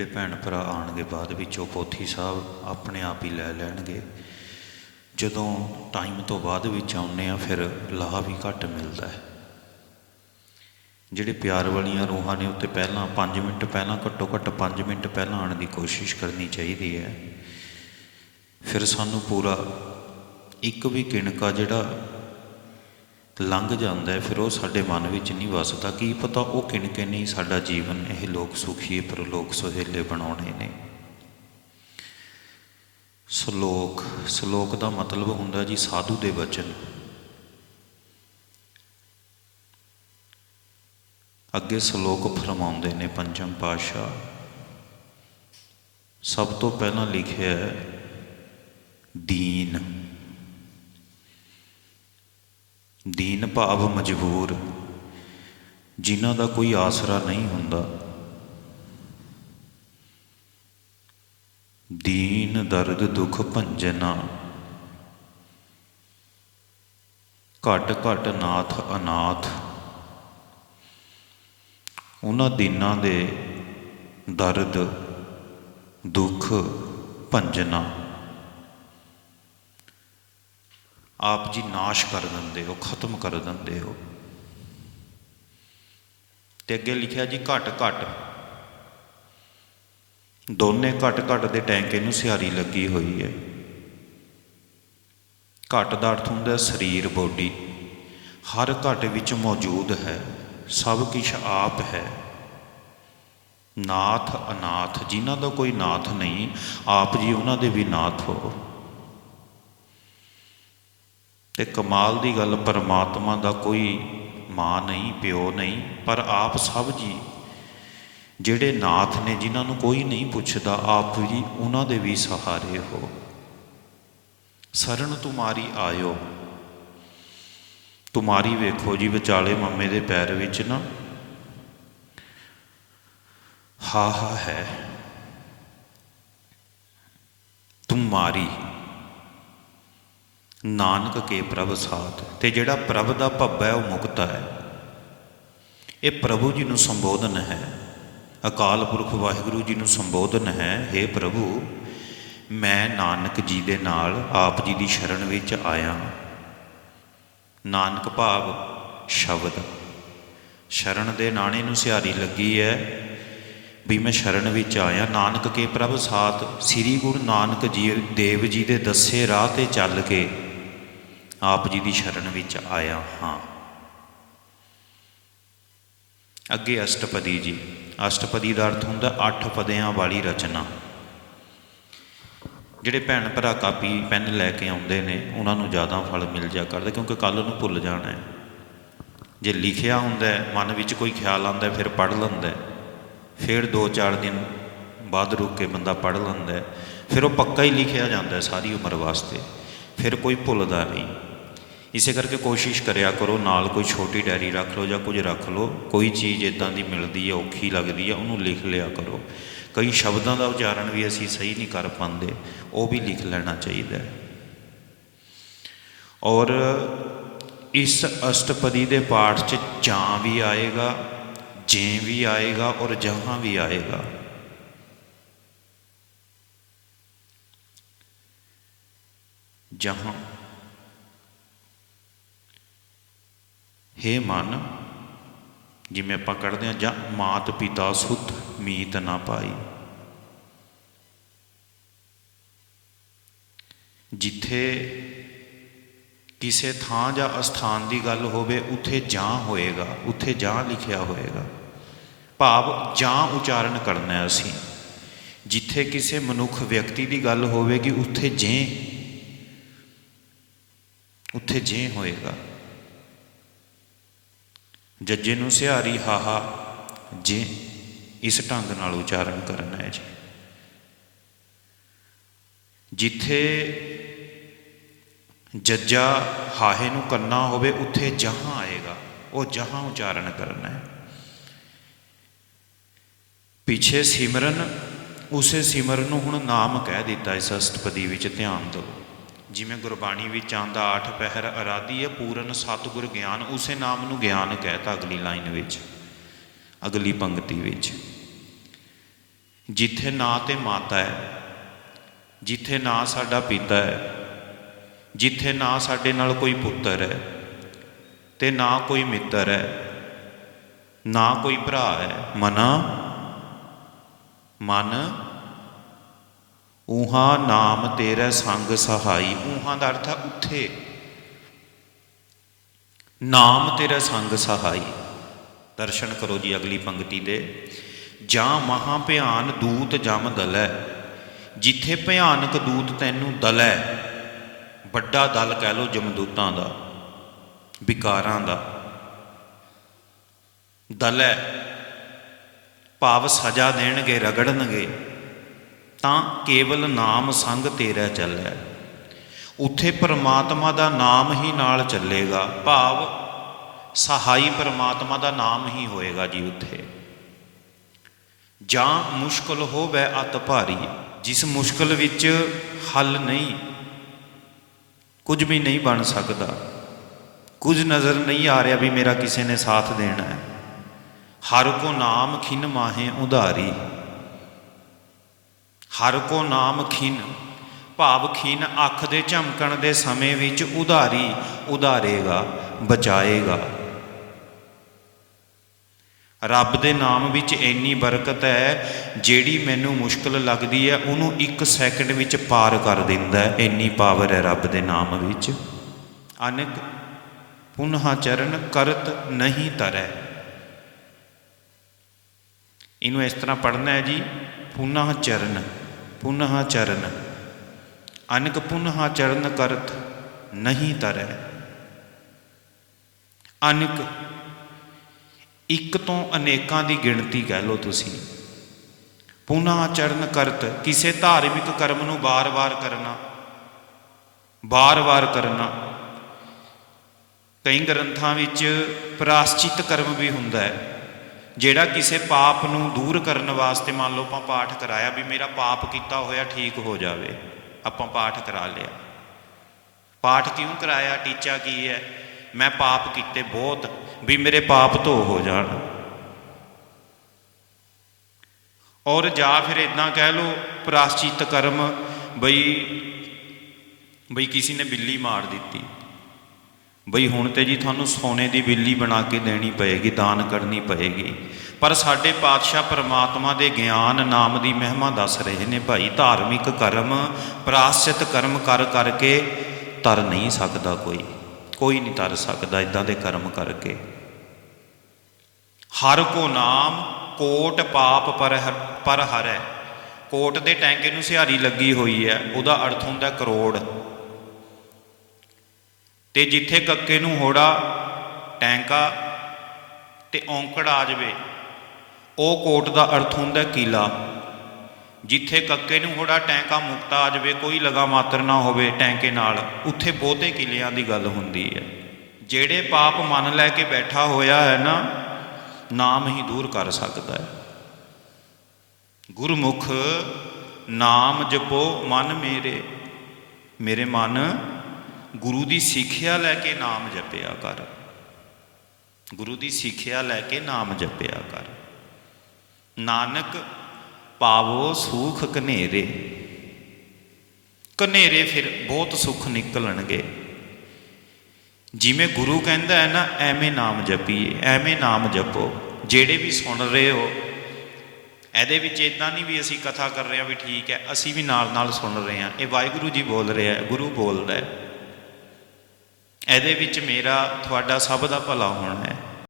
ਜਿਹੜੇ ਭੈਣ ਭਰਾ ਆਣਗੇ ਬਾਅਦ ਵਿੱਚ ਉਹ ਪੋਥੀ ਸਾਹਿਬ ਆਪਣੇ ਆਪ ਹੀ ਲੈ ਲੈਣਗੇ। ਜਦੋਂ ਟਾਈਮ ਤੋਂ ਬਾਅਦ ਵਿੱਚ ਆਉਂਦੇ ਆ ਫਿਰ ਲਾਹਾ ਵੀ ਘੱਟ ਮਿਲਦਾ ਹੈ। ਜਿਹੜੇ ਪਿਆਰ ਵਾਲੀਆਂ ਰੂਹਾਂ ਨੇ ਉੱਤੇ ਪਹਿਲਾਂ 5 ਮਿੰਟ ਪਹਿਲਾਂ, ਘੱਟੋ ਘੱਟ 5 ਮਿੰਟ ਪਹਿਲਾਂ ਆਉਣ ਦੀ ਕੋਸ਼ਿਸ਼ ਕਰਨੀ ਚਾਹੀਦੀ ਹੈ। ਫਿਰ ਸਾਨੂੰ ਪੂਰਾ ਇੱਕ ਵੀ ਕਿਣਕਾ ਜਿਹੜਾ ਲੰਘ ਜਾਂਦਾ ਹੈ, ਫਿਰ ਉਹ ਸਾਡੇ ਮਨ ਵਿੱਚ ਨਹੀਂ ਵਸਦਾ। ਕੀ ਪਤਾ ਉਹ ਕਿਣਕੇ ਨਹੀਂ ਸਾਡਾ ਜੀਵਨ ਇਹ ਲੋਕ ਸੁਖੀ, ਪਰਲੋਕ ਸੁਹੇਲੇ ਬਣਾਉਣੇ ਨੇ। ਸ਼ਲੋਕ ਸ਼ਲੋਕ ਦਾ ਮਤਲਬ ਹੁੰਦਾ ਜੀ ਸਾਧੂ ਦੇ ਵਚਨ। ਅੱਗੇ ਸ਼ਲੋਕ ਫਰਮਾਉਂਦੇ ਨੇ ਪੰਜਮ ਪਾਸ਼ਾ ਸਭ ਤੋਂ ਪਹਿਲਾਂ ਲਿਖਿਆ ਹੈ, ਦੀਨ। ਦੀਨ ਭਾਵ ਮਜਬੂਰ। ਜਿਨ੍ਹਾਂ ਦਾ ਕੋਈ ਆਸਰਾ ਨਹੀਂ ਹੁੰਦਾ। ਦੀਨ ਦਰਦ ਦੁਖ ਭੰਜਨਾ ਘਟ ਘਟ ਨਾਥ ਅਨਾਥ। ਉਹਨਾਂ ਦਿਨਾਂ ਦੇ ਦਰਦ ਦੁੱਖ ਭੰਜਨਾ ਆਪ ਜੀ ਨਾਸ਼ ਕਰ ਦਿੰਦੇ ਹੋ, ਖਤਮ ਕਰ ਦਿੰਦੇ ਹੋ। ਤੇ ਅੱਗੇ ਲਿਖਿਆ ਜੀ ਘਟ ਘਟ। ਦੋਨੇ ਘਟ ਘਟ ਦੇ ਟੈਂਕੇ ਨੂੰ ਸਿਆਰੀ ਲੱਗੀ ਹੋਈ ਹੈ। ਘਟ ਦਾ ਅਰਥ ਹੁੰਦਾ ਸਰੀਰ, ਬੋਡੀ। ਹਰ ਘਟ ਵਿੱਚ ਮੌਜੂਦ ਹੈ, ਸਭ ਕੁਝ ਆਪ ਹੈ। ਨਾਥ, ਅਨਾਥ, ਜਿਨ੍ਹਾਂ ਦਾ ਕੋਈ ਨਾਥ ਨਹੀਂ, ਆਪ ਜੀ ਉਹਨਾਂ ਦੇ ਵੀ ਨਾਥ ਹੋ। ਤੇ ਕਮਾਲ ਦੀ ਗੱਲ ਪਰਮਾਤਮਾ ਦਾ ਕੋਈ ਮਾਂ ਨਹੀਂ, ਪਿਓ ਨਹੀਂ, ਪਰ ਆਪ ਸਭ ਜੀ। ਜਿਹੜੇ ਨਾਥ ਨੇ, ਜਿਨ੍ਹਾਂ ਨੂੰ ਕੋਈ ਨਹੀਂ ਪੁੱਛਦਾ, ਆਪ ਜੀ ਉਹਨਾਂ ਦੇ ਵੀ ਸਹਾਰੇ ਹੋ। ਸਰਨ ਤੁਮਾਰੀ ਆਇਓ। ਤੁਮਾਰੀ ਵੇਖੋ ਜੀ, ਵਿਚਾਲੇ ਮੰਮੇ ਦੇ ਪੈਰ ਵਿੱਚ ਨਾ। ਹਾ ਹਾ, ਹੈ। ਤੁਮਾਰੀ। ਨਾਨਕ ਕੇ ਪ੍ਰਭ ਸਾਥ। ਤੇ ਜਿਹੜਾ ਪ੍ਰਭ ਦਾ ਭੱਬਾ ਹੈ, ਉਹ ਮੁਕਤ ਹੈ। ਇਹ ਪ੍ਰਭੂ ਜੀ ਨੂੰ ਸੰਬੋਧਨ ਹੈ। ਅਕਾਲ ਪੁਰਖ ਵਾਹਿਗੁਰੂ ਜੀ ਨੂੰ ਸੰਬੋਧਨ ਹੈ हे ਪ੍ਰਭੂ, ਮੈਂ ਨਾਨਕ ਜੀ ਦੇ ਨਾਲ ਆਪ ਜੀ ਦੀ ਸ਼ਰਨ ਵਿੱਚ ਆਇਆ ਨਾਨਕ ਭਾਵ ਸ਼ਬਦ। ਸ਼ਰਨ ਦੇ ਨਾਣੇ ਨੂੰ ਸਿਹਾਰੀ ਲੱਗੀ ਹੈ ਵੀ ਮੈਂ ਸ਼ਰਨ ਵਿੱਚ ਆਇਆ। ਨਾਨਕ ਕੇ ਪ੍ਰਭ ਸਾਥ, ਸ੍ਰੀ ਗੁਰੂ ਨਾਨਕ ਜੀ ਦੇਵ ਜੀ ਦੇ ਦੱਸੇ ਰਾਹ ਤੇ ਚੱਲ ਕੇ ਆਪ ਜੀ ਦੀ ਸ਼ਰਨ ਵਿੱਚ ਆਇਆ ਹਾਂ। ਅੱਗੇ ਅਸ਼ਟਪਦੀ ਜੀ। ਅਸ਼ਟਪਦੀ ਦਾ ਅਰਥ ਹੁੰਦਾ ਅੱਠ ਪਦਿਆਂ ਵਾਲੀ ਰਚਨਾ। ਜਿਹੜੇ ਭੈਣ ਭਰਾ ਕਾਪੀ, ਪੈਨ ਲੈ ਕੇ ਆਉਂਦੇ ਨੇ, ਉਹਨਾਂ ਨੂੰ ਜ਼ਿਆਦਾ ਫਲ ਮਿਲ ਜਾ ਕਰਦਾ ਕਿਉਂਕਿ ਕੱਲ ਨੂੰ ਭੁੱਲ ਜਾਣਾ ਹੈ। ਜੇ ਲਿਖਿਆ ਹੁੰਦਾ ਮਨ ਵਿੱਚ ਕੋਈ ਖਿਆਲ ਆਉਂਦਾ ਫਿਰ ਪੜ੍ਹ ਲੈਂਦਾ ਫਿਰ 2-4 ਦਿਨ ਬਾਅਦ ਰੁਕ ਕੇ ਬੰਦਾ ਪੜ੍ਹ ਲੈਂਦਾ ਫਿਰ ਉਹ ਪੱਕਾ ਹੀ ਲਿਖਿਆ ਜਾਂਦਾ ਸਾਰੀ ਉਮਰ ਵਾਸਤੇ। ਫਿਰ ਕੋਈ ਭੁੱਲਦਾ ਨਹੀਂ। ਇਸੇ ਕਰਕੇ ਕੋਸ਼ਿਸ਼ ਕਰਿਆ ਕਰੋ, ਨਾਲ ਕੋਈ ਛੋਟੀ ਡਾਇਰੀ ਰੱਖ ਲਓ ਜਾਂ ਕੁਝ ਰੱਖ ਲਓ, ਕੋਈ ਚੀਜ਼ ਇਦਾਂ ਦੀ ਮਿਲਦੀ ਹੈ ਔਖੀ ਲੱਗਦੀ ਹੈ ਉਹਨੂੰ ਲਿਖ ਲਿਆ ਕਰੋ। ਕਈ ਸ਼ਬਦਾਂ ਦਾ ਉਚਾਰਨ ਵੀ ਅਸੀਂ ਸਹੀ ਨਹੀਂ ਕਰ ਪਾਉਂਦੇ, ਉਹ ਵੀ ਲਿਖ ਲੈਣਾ ਚਾਹੀਦਾ ਹੈ। ਔਰ ਇਸ ਅਸ਼ਟਪਦੀ ਦੇ ਪਾਠ 'ਚ ਜਾਂ ਵੀ ਆਏਗਾ ਜੇ ਵੀ ਆਏਗਾ ਔਰ ਜਹਾਂ ਵੀ ਆਏਗਾ। ਜਹਾਂ। ਹੇ ਮਨ, ਜਿਵੇਂ ਆਪਾਂ ਕੱਢਦੇ ਹਾਂ, ਜਾਂ ਮਾਤ ਪਿਤਾ ਸੁਤ ਮੀਤ ਨਾ ਪਾਈ। ਜਿੱਥੇ ਕਿਸੇ ਥਾਂ ਜਾਂ ਅਸਥਾਨ ਦੀ ਗੱਲ ਹੋਵੇ, ਉੱਥੇ ਜਾਂ ਹੋਏਗਾ, ਉੱਥੇ ਜਾਂ ਲਿਖਿਆ ਹੋਏਗਾ। ਭਾਵ ਜਾਂ ਉਚਾਰਨ ਕਰਨਾ ਹੈ ਅਸੀਂ। ਜਿੱਥੇ ਕਿਸੇ ਮਨੁੱਖ ਵਿਅਕਤੀ ਦੀ ਗੱਲ ਹੋਵੇਗੀ, ਉੱਥੇ ਜੇ ਉੱਥੇ ਜੇ ਹੋਏਗਾ। ਜੱਜੇ ਨੂੰ ਸਿਹਾਰੀ ਹਾਹਾ, ਜੇ ਇਸ ਢੰਗ ਨਾਲ ਉਚਾਰਨ ਕਰਨਾ ਹੈ ਜੀ। ਜਿੱਥੇ ਜੱਜਾ ਹਾਹੇ ਨੂੰ ਕਰਨਾ ਹੋਵੇ, ਉੱਥੇ ਜਹਾਂ ਆਏਗਾ, ਉਹ ਜਹਾਂ ਉਚਾਰਨ ਕਰਨਾ ਹੈ। ਪਿੱਛੇ ਸਿਮਰਨ, ਉਸੇ ਸਿਮਰਨ ਨੂੰ ਹੁਣ ਨਾਮ ਕਹਿ ਦਿੱਤਾ ਇਸ ਅਸ਼ਟਪਦੀ ਵਿੱਚ, ਧਿਆਨ ਦਿਓ। ਜਿਵੇਂ ਗੁਰਬਾਣੀ ਵਿੱਚ ਆਂਦਾ ਆਠ ਪਹਿਰ ਅਰਾਧੀ ਹੈ, ਪੂਰਨ ਸਤਿਗੁਰ ਗਿਆਨ, ਉਸੇ ਨਾਮ ਨੂੰ ਗਿਆਨ ਕਹਿਤਾ ਅਗਲੀ ਲਾਈਨ ਵਿੱਚ, ਅਗਲੀ ਪੰਕਤੀ ਵਿੱਚ। ਜਿੱਥੇ ਨਾ ਤੇ ਮਾਤਾ ਹੈ, ਜਿੱਥੇ ਨਾ ਸਾਡਾ ਪਿਤਾ ਹੈ, ਜਿੱਥੇ ਨਾ ਸਾਡੇ ਨਾਲ ਕੋਈ ਪੁੱਤਰ ਹੈ, ਤੇ ਨਾ ਕੋਈ ਮਿੱਤਰ ਹੈ, ਨਾ ਕੋਈ ਭਰਾ ਹੈ, ਮਨਾ, ਮਨ ਉਹਾਂ ਨਾਮ ਤੇਰਾ ਸੰਗ ਸਹਾਈ। ਉਹਾਂ ਦਾ ਅਰਥ ਹੈ ਉੱਥੇ। ਨਾਮ ਤੇਰਾ ਸੰਗ ਸਹਾਈ। ਦਰਸ਼ਨ ਕਰੋ ਜੀ ਅਗਲੀ ਪੰਕਤੀ ਦੇ। ਜਾਂ ਮਹਾ ਭਿਆਨ ਦੂਤ ਜਮ ਦਲੈ। ਜਿੱਥੇ ਭਿਆਨਕ ਦੂਤ ਤੈਨੂੰ ਦਲੈ। ਵੱਡਾ ਦਲ ਕਹਿ ਲੋ ਜਮਦੂਤਾਂ ਦਾ, ਵਿਕਾਰਾਂ ਦਾ। ਦਲੈ ਭਾਵ ਸਜ਼ਾ ਦੇਣਗੇ, ਰਗੜਨਗੇ। ਤਾਂ ਕੇਵਲ ਨਾਮ ਸੰਗ ਤੇਰਾ ਚੱਲੈ। ਉੱਥੇ ਪਰਮਾਤਮਾ ਦਾ ਨਾਮ ਹੀ ਨਾਲ ਚੱਲੇਗਾ। ਭਾਵ ਸਹਾਈ ਪਰਮਾਤਮਾ ਦਾ ਨਾਮ ਹੀ ਹੋਏਗਾ ਜੀ ਉੱਥੇ। ਜਾਂ ਮੁਸ਼ਕਲ ਹੋਵੇ ਅਤ ਭਾਰੀ, ਜਿਸ ਮੁਸ਼ਕਲ ਵਿੱਚ ਹੱਲ ਨਹੀਂ, ਕੁਝ ਵੀ ਨਹੀਂ ਬਣ ਸਕਦਾ। ਕੁਝ ਨਜ਼ਰ ਨਹੀਂ ਆ ਰਿਹਾ ਵੀ ਮੇਰਾ ਕਿਸੇ ਨੇ ਸਾਥ ਦੇਣਾ ਹੈ। ਹਰ ਕੋ ਨਾਮ ਖਿਨ ਮਾਹੇ ਉਧਾਰੀ। ਹਰ ਕੋ ਨਾਮ ਖਿਨ, ਭਾਵ ਖਿਨ ਅੱਖ ਦੇ ਝਮਕਣ ਦੇ ਸਮੇਂ ਵਿੱਚ ਉਧਾਰੀ ਉਧਾਰੇਗਾ, ਬਚਾਏਗਾ। ਰੱਬ ਦੇ ਨਾਮ ਵਿੱਚ ਇੰਨੀ ਬਰਕਤ ਹੈ, ਜਿਹੜੀ ਮੈਨੂੰ ਮੁਸ਼ਕਲ ਲੱਗਦੀ ਹੈ, ਉਹਨੂੰ ਇੱਕ ਸੈਕਿੰਡ ਵਿੱਚ ਪਾਰ ਕਰ ਦਿੰਦਾ ਹੈ, ਇੰਨੀ ਪਾਵਰ ਹੈ ਰੱਬ ਦੇ ਨਾਮ ਵਿੱਚ। ਅਨਕ ਪੁਨਹ ਚਰਨ ਕਰਤ ਨਹੀਂ ਤਰੈ। ਇਹਨੂੰ ਇਸ ਤਰ੍ਹਾਂ ਪੜ੍ਹਨਾ ਹੈ ਜੀ, ਪੁਨਹ ਚਰਨ। ਪੁਨਹ ਚਰਨ। ਅਨਕ ਪੁਨਹ ਚਰਨ ਕਰਤ ਨਹੀਂ ਤਰੈ ਅਨਕ, ਇੱਕ ਤੋਂ ਅਨੇਕਾਂ ਦੀ ਗਿਣਤੀ ਕਹਿ ਲਓ ਤੁਸੀਂ। ਪੁਨਹ ਚਰਨ ਕਰਤ, ਕਿਸੇ ਧਾਰਮਿਕ ਕਰਮ ਨੂੰ ਬਾਰ-ਬਾਰ ਕਰਨਾ ਬਾਰ-ਬਾਰ ਕਰਨਾ। ਕਈ ਗ੍ਰੰਥਾਂ ਵਿੱਚ ਪ੍ਰਾਸ਼ਚਿਤ ਕਰਮ ਵੀ ਹੁੰਦਾ ਹੈ। ਜਿਹੜਾ ਕਿਸੇ ਪਾਪ ਨੂੰ ਦੂਰ ਕਰਨ ਵਾਸਤੇ ਮੰਨ ਲਓ ਆਪਾਂ ਪਾਠ ਕਰਾਇਆ ਵੀ ਮੇਰਾ ਪਾਪ ਕੀਤਾ ਹੋਇਆ ਠੀਕ ਹੋ ਜਾਵੇ, ਆਪਾਂ ਪਾਠ ਕਰਾ ਲਿਆ। ਪਾਠ ਕਿਉਂ ਕਰਾਇਆ? ਟੀਚਾ ਕੀ ਹੈ? ਮੈਂ ਪਾਪ ਕੀਤੇ ਬਹੁਤ, ਵੀ ਮੇਰੇ ਪਾਪ ਧੋ ਹੋ ਜਾਣ। ਔਰ ਜਾਂ ਫਿਰ ਇਦਾਂ ਕਹਿ ਲਓ, ਪ੍ਰਾਸ਼ਚਿਤ ਕਰਮ ਬਈ ਬਈ ਕਿਸੇ ਨੇ ਬਿੱਲੀ ਮਾਰ ਦਿੱਤੀ। ਬਈ ਹੁਣ ਤੇ ਜੀ ਤੁਹਾਨੂੰ ਸੋਨੇ ਦੀ ਬਿੱਲੀ ਬਣਾ ਕੇ ਦੇਣੀ ਪਏਗੀ, ਦਾਨ ਕਰਨੀ ਪਏਗੀ। ਪਰ ਸਾਡੇ ਪਾਤਸ਼ਾਹ ਪਰਮਾਤਮਾ ਦੇ ਗਿਆਨ ਨਾਮ ਦੀ ਮਹਿਮਾ ਦੱਸ ਰਹੇ ਨੇ ਭਾਈ, ਧਾਰਮਿਕ ਕਰਮ ਪ੍ਰਾਸ਼ਿਤ ਕਰਮ ਕਰ ਕਰਕੇ ਤਰ ਨਹੀਂ ਸਕਦਾ ਕੋਈ। ਕੋਈ ਨਹੀਂ ਤਰ ਸਕਦਾ ਇਦਾਂ ਦੇ ਕਰਮ ਕਰਕੇ। ਹਰ ਕੋ ਨਾਮ ਕੋਟ ਪਾਪ ਪਰ ਹਰ- ਪਰ ਹਰੈ। ਕੋਟ ਦੇ ਟੈਂਕੇ ਨੂੰ ਸਿਹਾਰੀ ਲੱਗੀ ਹੋਈ ਹੈ, ਉਹਦਾ ਅਰਥ ਹੁੰਦਾ ਕਰੋੜ। ਤੇ ਜਿੱਥੇ ਕੱਕੇ ਨੂੰ ਹੋੜਾ, ਟੈਂਕਾ ਤੇ ਔਂਕੜ ਆ ਜਾਵੇ, ਉਹ ਕੋਟ ਦਾ ਅਰਥ ਹੁੰਦਾ ਕੀਲਾ। ਜਿੱਥੇ ਕੱਕੇ ਨੂੰ ਹੋੜਾ, ਟੈਂਕਾ ਮੁਕਤਾ ਆ ਜਾਵੇ, ਕੋਈ ਲਗਾ ਮਾਤਰ ਨਾ ਹੋਵੇ ਟੈਂਕੇ ਨਾਲ, ਉੱਥੇ ਬਹੁਤੇ ਕਿਲਿਆਂ ਦੀ ਗੱਲ ਹੁੰਦੀ ਹੈ। ਜਿਹੜੇ ਪਾਪ ਮਨ ਲੈ ਕੇ ਬੈਠਾ ਹੋਇਆ ਹੈ ਨਾ, ਨਾਮ ਹੀ ਦੂਰ ਕਰ ਸਕਦਾ ਹੈ। ਗੁਰਮੁਖ, ਨਾਮ ਜਪੋ ਮਨ ਮੇਰੇ ਮੇਰੇ ਮਨ ਗੁਰੂ ਦੀ ਸਿੱਖਿਆ ਲੈ ਕੇ ਨਾਮ ਜਪਿਆ ਕਰ। ਗੁਰੂ ਦੀ ਸਿੱਖਿਆ ਲੈ ਕੇ ਨਾਮ ਜਪਿਆ ਕਰ। ਨਾਨਕ ਪਾਵੋ ਸੂਖ ਕਨੇਰੇ ਕਨੇਰੇ ਫਿਰ ਬਹੁਤ ਸੁਖ ਨਿਕਲਣਗੇ। ਜਿਵੇਂ ਗੁਰੂ ਕਹਿੰਦਾ ਹੈ ਨਾ, ਐਵੇਂ ਨਾਮ ਜਪੀਏ, ਐਵੇਂ ਨਾਮ ਜਪੋ। ਜਿਹੜੇ ਵੀ ਸੁਣ ਰਹੇ ਹੋ, ਇਹਦੇ ਵਿੱਚ ਇਦਾਂ ਨਹੀਂ ਵੀ ਅਸੀਂ ਕਥਾ ਕਰ ਰਹੇ ਹਾਂ ਵੀ ਠੀਕ ਹੈ, ਅਸੀਂ ਵੀ ਨਾਲ ਨਾਲ ਸੁਣ ਰਹੇ ਹਾਂ। ਇਹ ਵਾਹਿਗੁਰੂ ਜੀ ਬੋਲ ਰਿਹਾ ਹੈ, ਗੁਰੂ ਬੋਲਦਾ ਹੈ। ਇਹਦੇ ਵਿੱਚ ਮੇਰਾ ਤੁਹਾਡਾ ਸਭ ਦਾ ਭਲਾ ਹੋਣਾ ਹੈ।